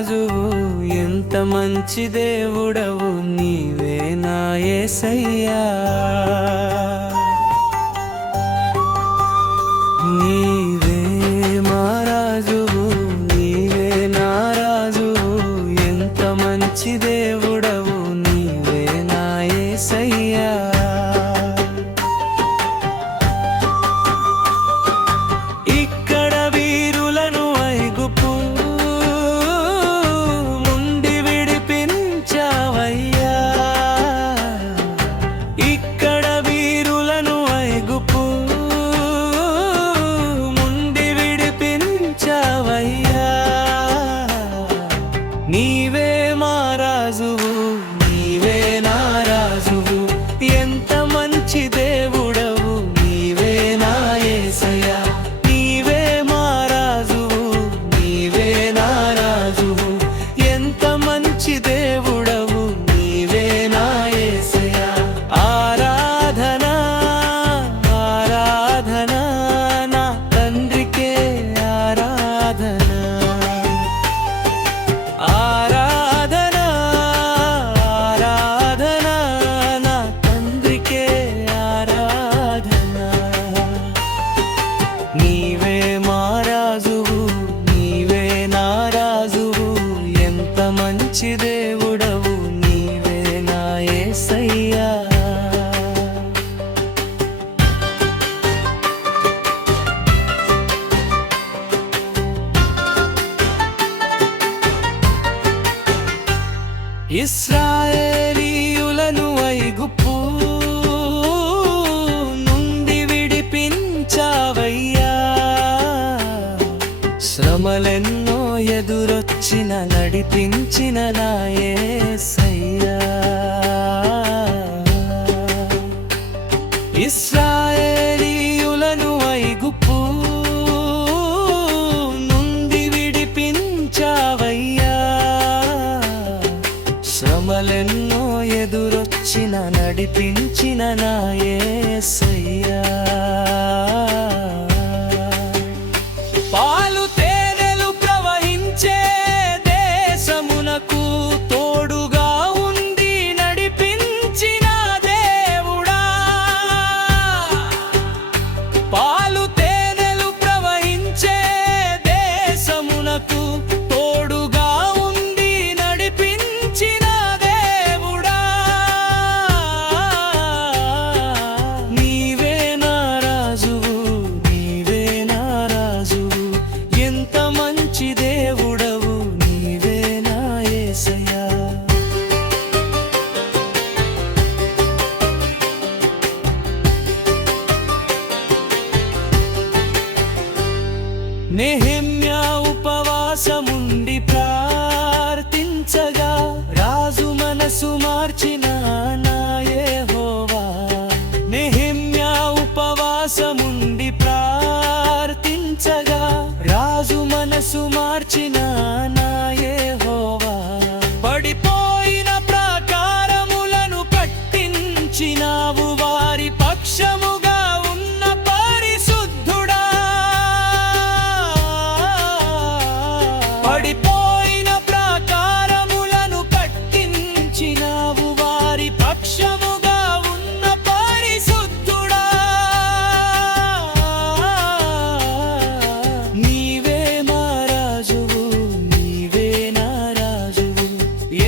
రాజువు, ఎంత మంచి దేవుడవు నీవే నా యేసయ్యా. నీవే మా రాజువు, నీవే నా రాజువు, ఎంత మంచి దేవుడవు నీవే నా యేసయ్యా. ఇక్కడ వీరులను ఐగుప్తు నుండి విడిపించావయ్యా. ఇక్కడ వీరులను ఐగుప్తు నుండి విడిపించావయ్యా. నీవే మా రాజువు, నీవే నా రాజువు, ఎంత మంచి దేవుడవు నీవే నా యేసయ్యా. దేవుడవు నీవే నా యేసయ్యా. ఆరాధనా ఆరాధనా నా తండ్రికే ఆరాధనా. ఆరాధనా ఆరాధనా నా తండ్రికే ఆరాధనా. నీవే మా రాజువు, నీవే నా రాజువు, ఎంత మంచి దేవుడవు నీవే నా యేసయ్యా. ఇశ్రాయేలీయులను ఐగుప్తు నుండి విడిపించావయ్యా. శ్రమలెన్నో ఎదురొచ్చిన నడిపించిన నా యేసయ్యా. ఇశ్రాయేలీయులను ఐగుప్తు నుండి విడిపించావయ్యా. శ్రమలెన్నో ఎదురొచ్చిన నడిపించిన నా యేసయ్యా. పాలు తేనెలు ప్రవహించే దేశమునకు తోడుగా ఉండి నడిపించిన దేవుడా. పాలు తేనెలు ప్రవహించే దేశమునకు తోడుగా ఉండి నడిపించిన దేవుడా. నీవే నా రాజువు, నీవే నా రాజువు, ఎంత మంచి దేవుడవు నీవే నా యేసయ్యా. నెహెమ్యా ఉపవాసముండి ప్రార్థించగా రాజు మనసు మార్చిన నా యెహోవా. నెహెమ్యా ఉపవాసముండి ప్రార్థించగా రాజు మనసు మార్చిన నా యెహోవా. పడిపోయిన ప్రాకారములను కట్టించినావు, వారి పక్షముగా ఉన్న పరిశుద్ధుడా. పడిపోయిన ప్రాకారములను కట్టించినావు, వారి పక్షముగా ఉన్న పరిశుద్ధుడా. నీవే మా రాజువు, నీవే నా రాజువు,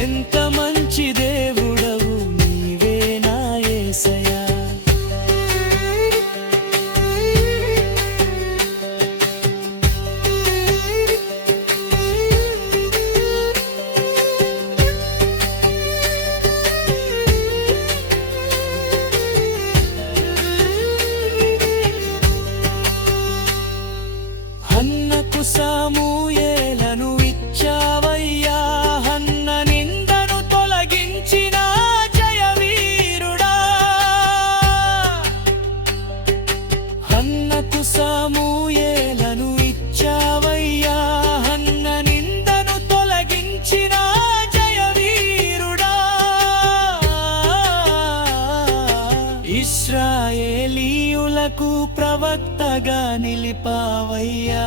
ఎంత మంచి దేవుడవు నీవే నా యేసయ్యా. హన్నకు సమూయేలను ఇచ్చావయ్యా. హన్న నిందను తొలగించిన జయవీరుడా. హన్నకు సమూయేలను ఇచ్చావయ్యా. హన్న నిందను తొలగించిన జయవీరుడా. ఇశ్రాయేలీయులకు ప్రవక్తగా నిలిపావయ్యా.